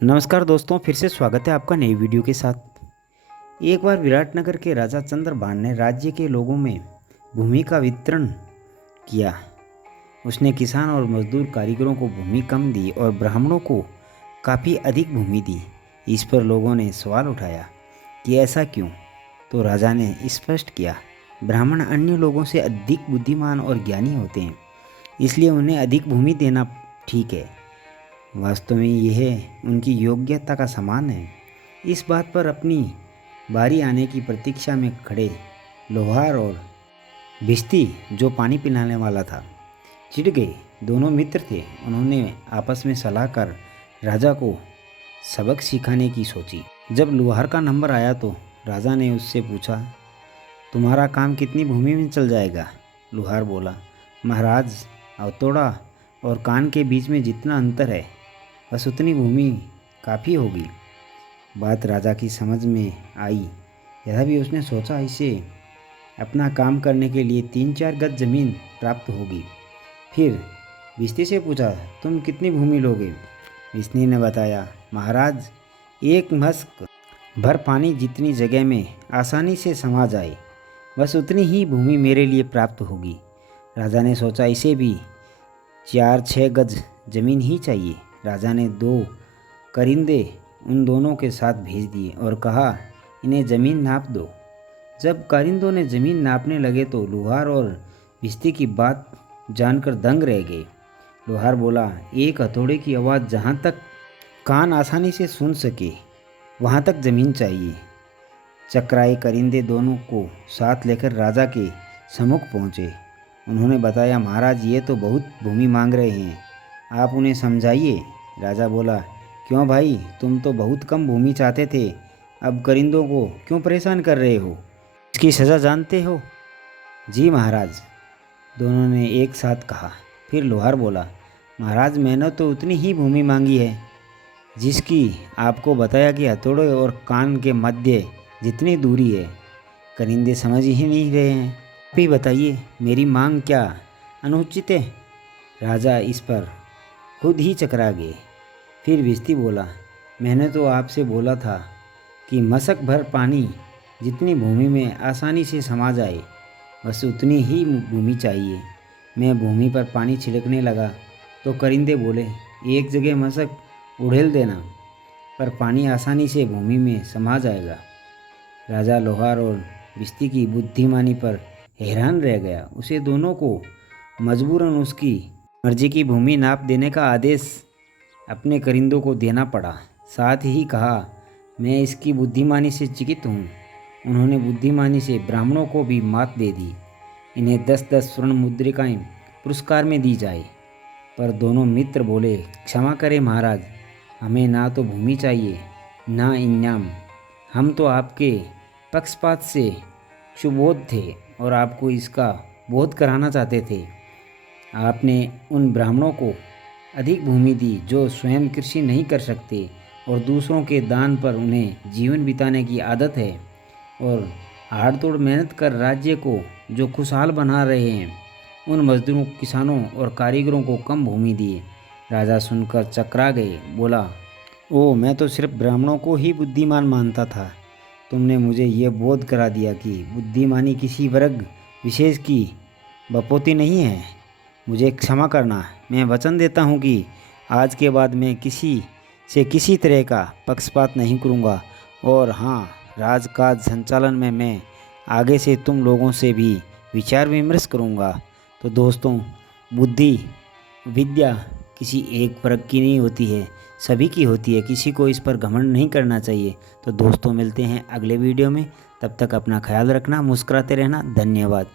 नमस्कार दोस्तों, फिर से स्वागत है आपका नई वीडियो के साथ। एक बार विराटनगर के राजा चंद्रभान ने राज्य के लोगों में भूमि का वितरण किया। उसने किसान और मजदूर कारीगरों को भूमि कम दी और ब्राह्मणों को काफ़ी अधिक भूमि दी। इस पर लोगों ने सवाल उठाया कि ऐसा क्यों? तो राजा ने स्पष्ट किया, ब्राह्मण अन्य लोगों से अधिक बुद्धिमान और ज्ञानी होते हैं, इसलिए उन्हें अधिक भूमि देना ठीक है। वास्तव में यह उनकी योग्यता का सम्मान है। इस बात पर अपनी बारी आने की प्रतीक्षा में खड़े लोहार और भिश्ती, जो पानी पिलाने वाला था, चिढ़ गए। दोनों मित्र थे। उन्होंने आपस में सलाह कर राजा को सबक सिखाने की सोची। जब लोहार का नंबर आया तो राजा ने उससे पूछा, तुम्हारा काम कितनी भूमि में चल जाएगा? लोहार बोला, महाराज, हथौड़ा और कान के बीच में जितना अंतर है बस उतनी भूमि काफ़ी होगी। बात राजा की समझ में आई। यह भी उसने सोचा, इसे अपना काम करने के लिए 3-4 गज जमीन प्राप्त होगी। फिर भिश्ती से पूछा, तुम कितनी भूमि लोगे? भिश्ती ने बताया, महाराज, 1 मस्क भर पानी जितनी जगह में आसानी से समा जाए बस उतनी ही भूमि मेरे लिए प्राप्त होगी। राजा ने सोचा, इसे भी 4-6 गज जमीन ही चाहिए। राजा ने 2 करिंदे उन दोनों के साथ भेज दिए और कहा, इन्हें ज़मीन नाप दो। जब कारिंदों ने ज़मीन नापने लगे तो लोहार और भिश्ती की बात जानकर दंग रह गए। लोहार बोला, एक हथौड़े की आवाज़ जहाँ तक कान आसानी से सुन सके वहाँ तक ज़मीन चाहिए। चक्राए करिंदे दोनों को साथ लेकर राजा के सम्मुख पहुँचे। उन्होंने बताया, महाराज, ये तो बहुत भूमि मांग रहे हैं, आप उन्हें समझाइए। राजा बोला, क्यों भाई, तुम तो बहुत कम भूमि चाहते थे, अब करिंदों को क्यों परेशान कर रहे हो? इसकी सज़ा जानते हो? जी महाराज, दोनों ने एक साथ कहा। फिर लोहार बोला, महाराज, मैंने तो उतनी ही भूमि मांगी है जिसकी आपको बताया कि हथौड़े और कान के मध्य जितनी दूरी है। करिंदे समझ ही नहीं रहे हैं। आप ही बताइए, मेरी मांग क्या अनुचित है? राजा इस पर खुद ही चकरा गए। फिर भिश्ती बोला, मैंने तो आपसे बोला था कि मशक भर पानी जितनी भूमि में आसानी से समा जाए बस उतनी ही भूमि चाहिए। मैं भूमि पर पानी छिड़कने लगा तो करिंदे बोले, एक जगह मशक उड़ेल देना, पर पानी आसानी से भूमि में समा जाएगा। राजा लोहार और भिश्ती की बुद्धिमानी पर हैरान रह गया। उसे दोनों को मजबूरन उसकी मर्जी की भूमि नाप देने का आदेश अपने करिंदों को देना पड़ा। साथ ही कहा, मैं इसकी बुद्धिमानी से चकित हूँ। उन्होंने बुद्धिमानी से ब्राह्मणों को भी मात दे दी। इन्हें 10-10 स्वर्ण मुद्रिकाएं पुरस्कार में दी जाए। पर दोनों मित्र बोले, क्षमा करें महाराज, हमें ना तो भूमि चाहिए ना इनाम। हम तो आपके पक्षपात से क्षुब्ध थे और आपको इसका बोध कराना चाहते थे। आपने उन ब्राह्मणों को अधिक भूमि दी जो स्वयं कृषि नहीं कर सकते और दूसरों के दान पर उन्हें जीवन बिताने की आदत है, और हाड़ तोड़ मेहनत कर राज्य को जो खुशहाल बना रहे हैं, उन मजदूरों, किसानों और कारीगरों को कम भूमि दिए। राजा सुनकर चकरा गए। बोला, ओ, मैं तो सिर्फ ब्राह्मणों को ही बुद्धिमान मानता था। तुमने मुझे ये बोध करा दिया कि बुद्धिमानी किसी वर्ग विशेष की बपौती नहीं है। मुझे क्षमा करना। मैं वचन देता हूँ कि आज के बाद मैं किसी से किसी तरह का पक्षपात नहीं करूँगा, और हाँ, राजकाज संचालन में मैं आगे से तुम लोगों से भी विचार विमर्श करूँगा। तो दोस्तों, बुद्धि, विद्या किसी एक वर्ग की नहीं होती है, सभी की होती है। किसी को इस पर घमंड नहीं करना चाहिए। तो दोस्तों, मिलते हैं अगले वीडियो में। तब तक अपना ख्याल रखना, मुस्कुराते रहना। धन्यवाद।